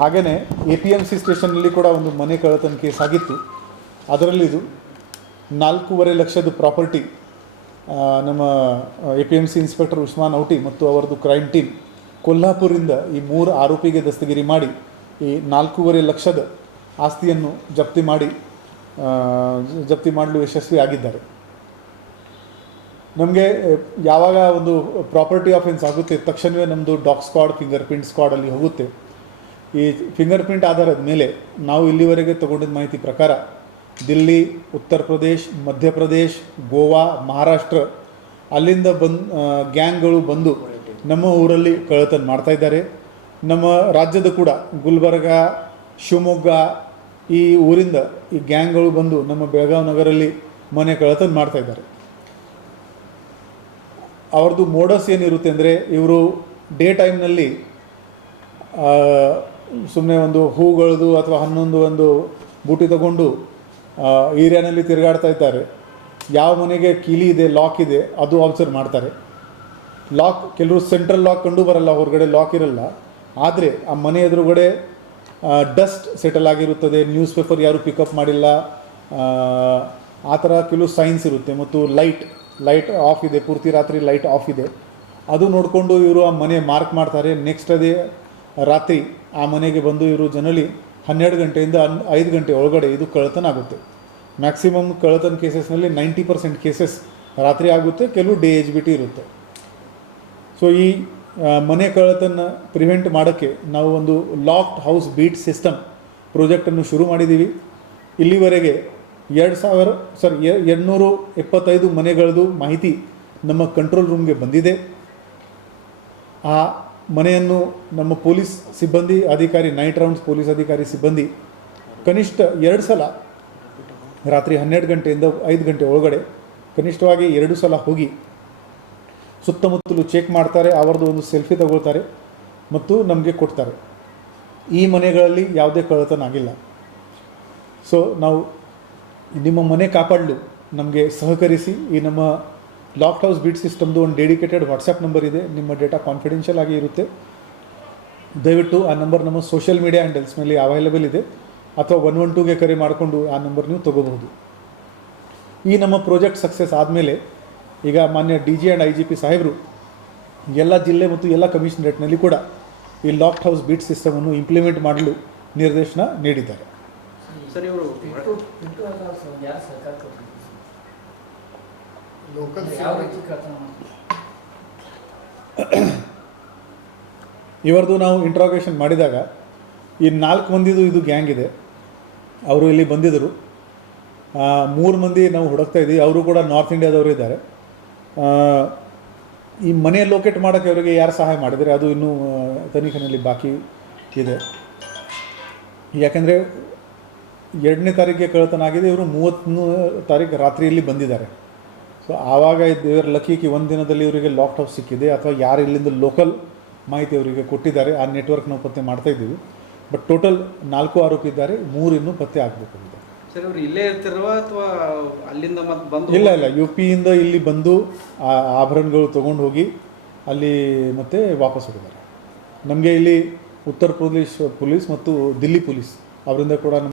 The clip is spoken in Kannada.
ಹಾಗೆಯೇ APMC ಸ್ಟೇಷನ್ನಲ್ಲಿ ಕೂಡ ಒಂದು ಮನೆ ಕಳ್ಳತನ ಕೇಸ್ ಆಗಿತ್ತು. ಅದರಲ್ಲಿ ಇದು 4.5 ಲಕ್ಷದ ಪ್ರಾಪರ್ಟಿ ನಮ್ಮ APMC ಇನ್ಸ್ಪೆಕ್ಟರ್ ಉಸ್ಮಾನ್ ಔಟಿ ಮತ್ತು ಅವರದು ಕ್ರೈಮ್ ಟೀಮ್ ಕೊಲ್ಹಾಪುರಿಂದ ಈ 3 ಆರೋಪಿಗೆ ದಸ್ತಗಿರಿ ಮಾಡಿ ಈ 4.5 ಲಕ್ಷದ ಆಸ್ತಿಯನ್ನು ಜಪ್ತಿ ಮಾಡಲು ಯಶಸ್ವಿ ಆಗಿದ್ದಾರೆ. ನಮಗೆ ಯಾವಾಗ ಒಂದು ಪ್ರಾಪರ್ಟಿ ಆಫೆನ್ಸ್ ಆಗುತ್ತೆ ತಕ್ಷಣವೇ ನಮ್ಮದು ಡಾಗ್ ಸ್ಕ್ವಾಡ್ ಫಿಂಗರ್ ಪ್ರಿಂಟ್ ಸ್ಕ್ವಾಡಲ್ಲಿ ಹೋಗುತ್ತೆ. ಈ ಫಿಂಗರ್ ಪ್ರಿಂಟ್ ಆಧಾರದ ಮೇಲೆ ನಾವು ಇಲ್ಲಿವರೆಗೆ ತಗೊಂಡಿದ್ದ ಮಾಹಿತಿ ಪ್ರಕಾರ ದಿಲ್ಲಿ, ಉತ್ತರ ಪ್ರದೇಶ್, ಮಧ್ಯಪ್ರದೇಶ್, ಗೋವಾ, ಮಹಾರಾಷ್ಟ್ರ ಅಲ್ಲಿಂದ ಗ್ಯಾಂಗ್ಗಳು ಬಂದು ನಮ್ಮ ಊರಲ್ಲಿ ಕಳ್ಳತನ ಮಾಡ್ತಾಯಿದ್ದಾರೆ. ನಮ್ಮ ರಾಜ್ಯದ ಕೂಡ ಗುಲ್ಬರ್ಗ, ಶಿವಮೊಗ್ಗ ಈ ಊರಿಂದ ಈ ಗ್ಯಾಂಗ್ಗಳು ಬಂದು ನಮ್ಮ ಬೆಳಗಾವಿ ನಗರಲ್ಲಿ ಮನೆ ಕಳ್ಳತನ ಮಾಡ್ತಾಯಿದ್ದಾರೆ. ಅವ್ರದ್ದು ಮೋಡಸ್ ಏನಿರುತ್ತೆ ಅಂದರೆ ಇವರು ಡೇ ಟೈಮ್ನಲ್ಲಿ ಸುಮ್ಮನೆ ಒಂದು ಹೂಗಳದು ಅಥವಾ ಒಂದು ಬೂಟಿ ತಗೊಂಡು ಏರಿಯಾನಲ್ಲಿ ತಿರುಗಾಡ್ತಾ ಇದ್ದಾರೆ. ಯಾವ ಮನೆಗೆ ಕೀಲಿ ಇದೆ, ಲಾಕ್ ಇದೆ ಅದು ಅಬ್ಸರ್ವ್ ಮಾಡ್ತಾರೆ. ಕೆಲವರು ಸೆಂಟ್ರಲ್ ಲಾಕ್ ಕಂಡು ಬರಲ್ಲ, ಹೊರಗಡೆ ಲಾಕ್ ಇರಲ್ಲ. ಆದರೆ ಆ ಮನೆ ಎದುರುಗಡೆ ಡಸ್ಟ್ ಸೆಟಲ್ ಆಗಿರುತ್ತದೆ, ನ್ಯೂಸ್ ಪೇಪರ್ ಯಾರೂ ಪಿಕಪ್ ಮಾಡಿಲ್ಲ, ಆ ಥರ ಕೆಲವು ಸೈನ್ಸ್ ಇರುತ್ತೆ. ಮತ್ತು ಲೈಟ್ ಆಫ್ ಇದೆ, ಪೂರ್ತಿ ರಾತ್ರಿ ಲೈಟ್ ಆಫ್ ಇದೆ. ಅದು ನೋಡಿಕೊಂಡು ಇವರು ಆ ಮನೆ ಮಾರ್ಕ್ ಮಾಡ್ತಾರೆ. ನೆಕ್ಸ್ಟ್ ಅದೇ ರಾತ್ರಿ ಆ ಮನೆಗೆ ಬಂದು ಇವರು ಜನರಲಿ 12 ಗಂಟೆಯಿಂದ 5 ಗಂಟೆ ಒಳಗಡೆ ಇದು ಕಳ್ಳತನ ಆಗುತ್ತೆ. ಮ್ಯಾಕ್ಸಿಮಮ್ ಕಳ್ಳತನ ಕೇಸಸ್ನಲ್ಲಿ 90% ಕೇಸಸ್ ರಾತ್ರಿ ಆಗುತ್ತೆ, ಕೆಲವು ಡೇ HBT ಇರುತ್ತೆ. ಸೊ ಈ ಮನೆ ಕಳ್ಳತನ ಪ್ರಿವೆಂಟ್ ಮಾಡೋಕ್ಕೆ ನಾವು ಒಂದು ಲಾಕ್ಡ್ ಹೌಸ್ ಬೀಟ್ ಸಿಸ್ಟಮ್ ಪ್ರಾಜೆಕ್ಟನ್ನು ಶುರು ಮಾಡಿದ್ದೀವಿ. ಇಲ್ಲಿವರೆಗೆ 275 ಮನೆಗಳದ್ದು ಮಾಹಿತಿ ನಮ್ಮ ಕಂಟ್ರೋಲ್ ರೂಮ್ಗೆ ಬಂದಿದೆ. ಆ ಮನೆಯನ್ನು ನಮ್ಮ ಪೊಲೀಸ್ ಸಿಬ್ಬಂದಿ ಅಧಿಕಾರಿ, ನೈಟ್ ರೌಂಡ್ಸ್ ಪೊಲೀಸ್ ಅಧಿಕಾರಿ ಸಿಬ್ಬಂದಿ ಕನಿಷ್ಠ 2 ಸಲ ರಾತ್ರಿ 12 ಗಂಟೆಯಿಂದ 5 ಗಂಟೆ ಒಳಗಡೆ ಕನಿಷ್ಠವಾಗಿ 2 ಸಲ ಹೋಗಿ ಸುತ್ತಮುತ್ತಲು ಚೆಕ್ ಮಾಡ್ತಾರೆ. ಅವರದ್ದು ಒಂದು ಸೆಲ್ಫಿ ತಗೊಳ್ತಾರೆ ಮತ್ತು ನಮಗೆ ಕೊಡ್ತಾರೆ. ಈ ಮನೆಗಳಲ್ಲಿ ಯಾವುದೇ ಕಳ್ಳತನ ಆಗಿಲ್ಲ. ಸೊ ನಾವು ನಿಮ್ಮ ಮನೆ ಕಾಪಾಡಲು ನಮಗೆ ಸಹಕರಿಸಿ. ಈ ನಮ್ಮ ಲಾಕ್ಡ್ ಹೌಸ್ ಬೀಟ್ ಸಿಸ್ಟಮ್ದು ಒಂದು ಡೆಡಿಕೇಟೆಡ್ ವಾಟ್ಸಪ್ ನಂಬರ್ ಇದೆ. ನಿಮ್ಮ ಡೇಟಾ ಕಾನ್ಫಿಡೆನ್ಷಿಯಲ್ ಆಗಿ ಇರುತ್ತೆ. ದಯವಿಟ್ಟು ಆ ನಂಬರ್ ನಮ್ಮ ಸೋಷಿಯಲ್ ಮೀಡಿಯಾ ಹ್ಯಾಂಡಲ್ಸ್ನಲ್ಲಿ ಅವೈಲೇಬಲ್ ಇದೆ, ಅಥವಾ 112ಗೆ ಕರೆ ಮಾಡಿಕೊಂಡು ಆ ನಂಬರ್ ನೀವು ತೊಗೋಬಹುದು. ಈ ನಮ್ಮ ಪ್ರಾಜೆಕ್ಟ್ ಸಕ್ಸಸ್ ಆದಮೇಲೆ ಈಗ ಮಾನ್ಯ DG ಆ್ಯಂಡ್ IGP ಸಾಹೇಬರು ಎಲ್ಲ ಜಿಲ್ಲೆ ಮತ್ತು ಎಲ್ಲ ಕಮಿಷನರೇಟ್ನಲ್ಲಿ ಕೂಡ ಈ ಲಾಕ್ಡ್ ಹೌಸ್ ಬೀಟ್ ಸಿಸ್ಟಮನ್ನು ಇಂಪ್ಲಿಮೆಂಟ್ ಮಾಡಲು ನಿರ್ದೇಶನ ನೀಡಿದ್ದಾರೆ. ಸರ್, ಇವರು ಇವರದು ನಾವು ಇಂಟ್ರಾಗೇಷನ್ ಮಾಡಿದಾಗ ಈ 4 ಮಂದಿದು ಇದು ಗ್ಯಾಂಗ್ ಇದೆ. ಅವರು ಇಲ್ಲಿ ಬಂದಿದ್ದರು. 3 ಮಂದಿ ನಾವು ಹುಡುಕ್ತಾ ಇದ್ದೀವಿ. ಅವರು ಕೂಡ ನಾರ್ತ್ ಇಂಡಿಯಾದವರು ಇದ್ದಾರೆ. ಈ ಮನೆ ಲೊಕೇಟ್ ಮಾಡೋಕ್ಕೆ ಅವರಿಗೆ ಯಾರು ಸಹಾಯ ಮಾಡಿದರೆ ಅದು ಇನ್ನೂ ತನಿಖೆಯಲ್ಲಿ ಬಾಕಿ ಇದೆ. ಯಾಕೆಂದರೆ 2ನೇ ತಾರೀಕಿಗೆ ಕಳ್ಳತನ ಆಗಿದೆ. ಇವರು 30 ತಾರೀಕು ರಾತ್ರಿಯಲ್ಲಿ ಬಂದಿದ್ದಾರೆ. ಸೊ ಆವಾಗ ದೇವರ ಲಕ್ಕಿಗೆ ಒಂದು ದಿನದಲ್ಲಿ ಇವರಿಗೆ ಲಾಕ್ಡ್ ಹೌಸ್ ಸಿಕ್ಕಿದೆ, ಅಥವಾ ಯಾರು ಇಲ್ಲಿಂದ ಲೋಕಲ್ ಮಾಹಿತಿ ಅವರಿಗೆ ಕೊಟ್ಟಿದ್ದಾರೆ ಆ ನೆಟ್ವರ್ಕ್ ನಾವು ಪತ್ತೆ ಮಾಡ್ತಾಯಿದ್ದೀವಿ. ಬಟ್ ಟೋಟಲ್ 4 ಆರೋಪಿ ಇದ್ದಾರೆ, 3 ಇನ್ನೂ ಪತ್ತೆ ಆಗಬೇಕಿದೆ. ಸರ್, ಇವರು ಇಲ್ಲೇ ಇರ್ತಿರುವ ಅಥವಾ ಅಲ್ಲಿಂದ ಮತ್ತೆ ಬಂದು? ಇಲ್ಲ, UPಯಿಂದ ಇಲ್ಲಿ ಬಂದು ಆ ಆಭರಣಗಳು ತೊಗೊಂಡು ಹೋಗಿ ಅಲ್ಲಿ ಮತ್ತೆ ವಾಪಸ್ ಹೋಗಿದ್ದಾರೆ. ನಮಗೆ ಇಲ್ಲಿ ಉತ್ತರ ಪ್ರದೇಶ್ ಪೊಲೀಸ್ ಮತ್ತು ದಿಲ್ಲಿ ಪೊಲೀಸ್ ಅವರಿಂದ ಕೂಡ